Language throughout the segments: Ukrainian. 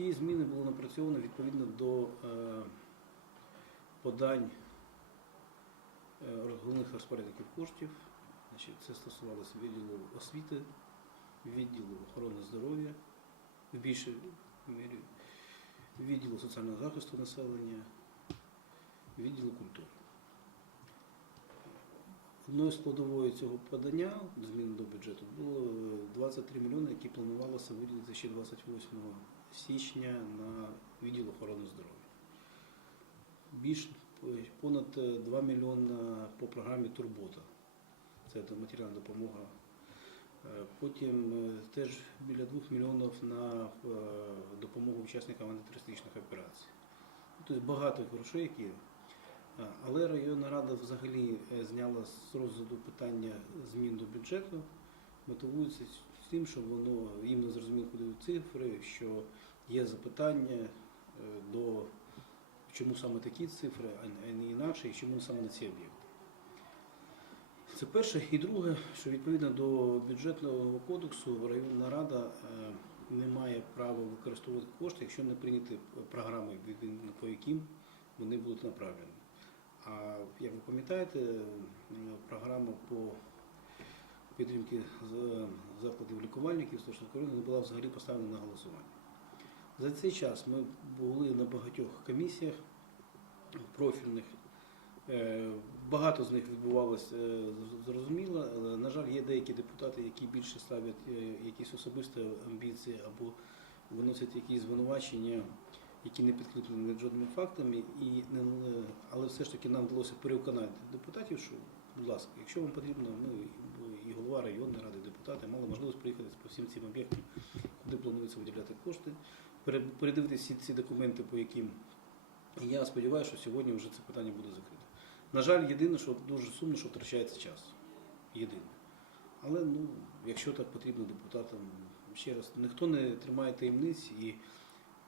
Ці зміни були напрацьовані відповідно до е, подань е, головних розпорядників коштів. Це стосувалося відділу освіти, відділу охорони здоров'я в більшій мірі, відділу соціального захисту населення, відділу культури. Одною складовою цього подання змін до бюджету було е, 23 мільйони, які планувалося виділити ще 28 січня на відділ охорони здоров'я. Більш е, понад е, 2 мільйони по програмі Турбота. Це матеріальна допомога. Е, Потім е, теж біля 2 мільйонів на е, допомогу учасникам антитерористичних операцій. Тобто багато грошей, які Але районна рада взагалі е, зняла з розгляду питання змін до бюджету, мотивується тим, що воно їм не зрозуміло куди цифри, що є запитання е, до чому саме такі цифри, а не інакше, і чому саме на ці об'єкти. Це перше. І друге, що відповідно до бюджетного кодексу районна рада е, не має права використовувати кошти, якщо не прийняті програми, по яким вони будуть направлені. А як ви пам'ятаєте, програма по підтримки закладів лікувальників Сточного корони не була взагалі поставлена на голосування. За цей час ми були на багатьох комісіях профільних. Е, Багато з них відбувалося е, зрозуміло. На жаль, є деякі депутати, які більше ставлять е, якісь особисті амбіції або виносять якісь звинувачення, які не підкріплені жодними фактами. І але все ж таки нам вдалося переконати депутатів, що, будь ласка, якщо вам потрібно, ми і голова районної ради, депутати мали можливість приїхати по всім цим об'єктам, куди планується виділяти кошти, пере- передивитися всі ці документи, по яким я сподіваюся, що сьогодні вже це питання буде закрите. На жаль, єдине, що дуже сумно, що втрачається час. Єдине. Але ну, якщо так потрібно депутатам, ще раз, ніхто не тримає таємниць і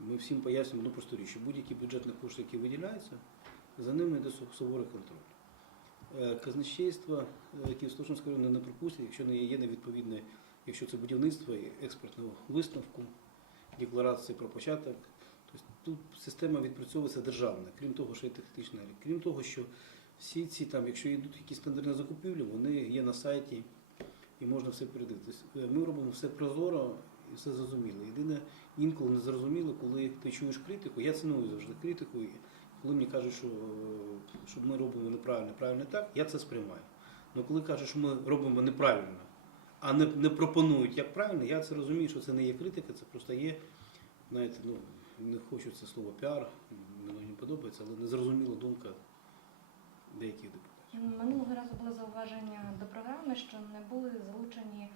ми всім пояснюємо одну просту річ, що будь-які бюджетні кошти, які виділяються, за ними йде суворий контроль. Е, Казначейство е, Києво-Стошинського району не пропустить, якщо не є невідповідне, якщо це будівництво і експертного висновку, декларації про початок. Тобто тут система відпрацьовується державна, крім того, що є технічна, крім того, що всі ці там, якщо йдуть якісь стандартні закупівлі, вони є на сайті і можна все передивитися. Е, Ми робимо все прозоро і все зрозуміло. Єдине, інколи не зрозуміло, коли ти чуєш критику. Я ціную завжди критику. Коли мені кажуть, що, е, що ми робимо неправильно, правильно так, я це сприймаю. Але коли кажуть, що ми робимо неправильно, а не, не пропонують як правильно, я це розумію, що це не є критика, це просто є, знаєте, ну не хочу це слово піар, мені не подобається, але незрозуміла думка деяких депутатів. Минулого разу було зауваження до програми, що не були залучені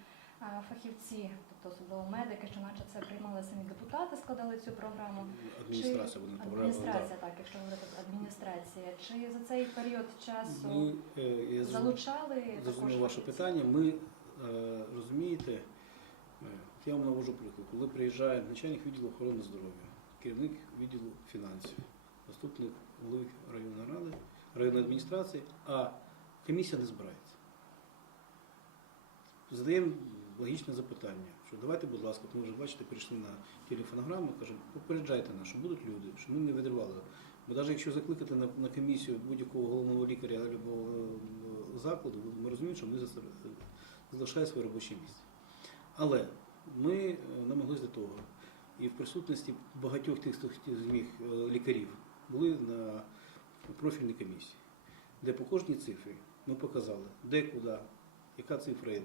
фахівці, тобто особливо медики, що наче це приймали самі депутати, складали цю програму. Адміністрація буде адміністрація, так, якщо говорити про адміністрація. Чи за цей період часу Ми, е, я залучали зрозумів ваше питання. Ми е, розумієте, е, я вам навожу приклад, коли приїжджає начальник відділу охорони здоров'я, керівник відділу фінансів, заступник голови районної ради, районної адміністрації, а комісія не збирається. Задаємо логічне запитання, що давайте, будь ласка, ми вже бачите, прийшли на телефонограму, кажемо, попереджайте нас, що будуть люди, що ми не відривали. Бо навіть якщо закликати на, на комісію будь-якого головного лікаря або е, закладу, ми розуміємо, що ми залишаємо своє робоче місце. Але ми е, намоглися до того, і в присутності багатьох тих, хто е, лікарів, були на профільній комісії, де по кожній цифрі ми показали, де куди, яка цифра йде.